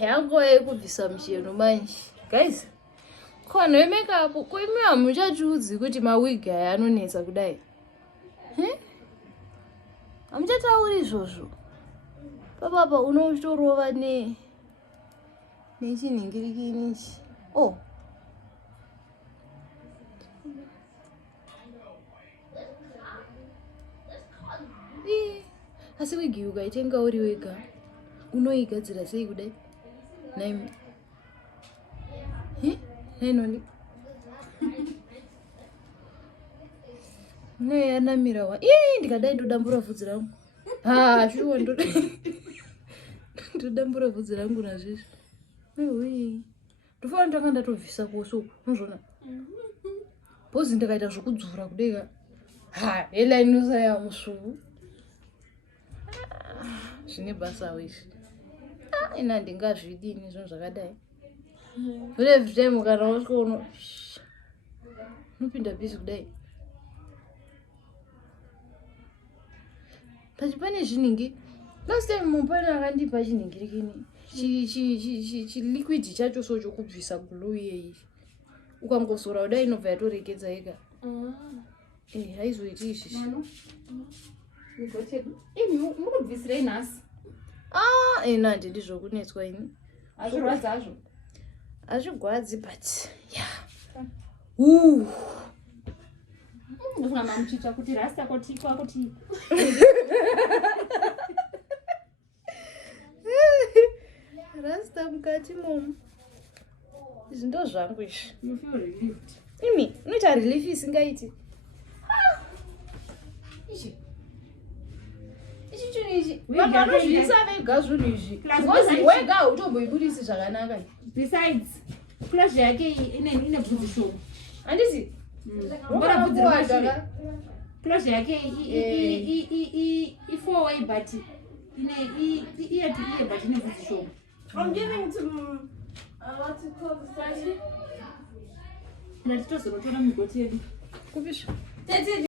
yangu yekubvisa Micheno manje. Guys, khona wemakeup kuimiwa muchachiudzi kuti mawigi aya anonetsa kudai. Amuchatauri izvozvo. Papa unotorova nechinhingirikini ichi. Oh. Asi wigi ukaitenga uri wega unoigadzira sei kudai? Naimi. Nainoni. Neyanamira wa. Ndikadai ndodambura vhudzi rangu. Shuwa ndodambura vhudzi rangu nazvizvo. Ndofana ndanga ndatovhisa koso. Unozvona? Bhozi ndakaita zvokudzura kudai. Hela inosaya musvuvu. Zvine basa wishi. Ina ndingazvidini zvinhu zvakadai. Every time kana wasvika unopinda busy kudai. Pachipane zvinhingi. Last time mupana akandipa chinhingirikini. Liquid chacho so chokubvisa glue iyeyi. Ukangosora kudai inobva yatoregedza yega. Haizoiti izvi. Mukubvisirei nhasi? Nandi ndizvokunetswa ini. Azvirwadzi hazvo? Hazvigwadzi but Ndofunga mamuchiita kuti rasta kwatiko akuti. Rasta mukati momu. Izvi ndo zvangu izvi. You feel relieved. Imi, unoita relief isingaiti. Ichi chinhu ichi. Vanhu vanozviisa vega zvinhu izvi. Because wega hautomboibudisi zvakanaka. Besides, flash yake ine bvudzi shoma. Handiti? Mbona bvudzi ramashure. Flash yake i4 way but iye but ine bvudzi shoma. I'm giving to what to call the strategy. Natitozonotora migoti yedu. Kupisha.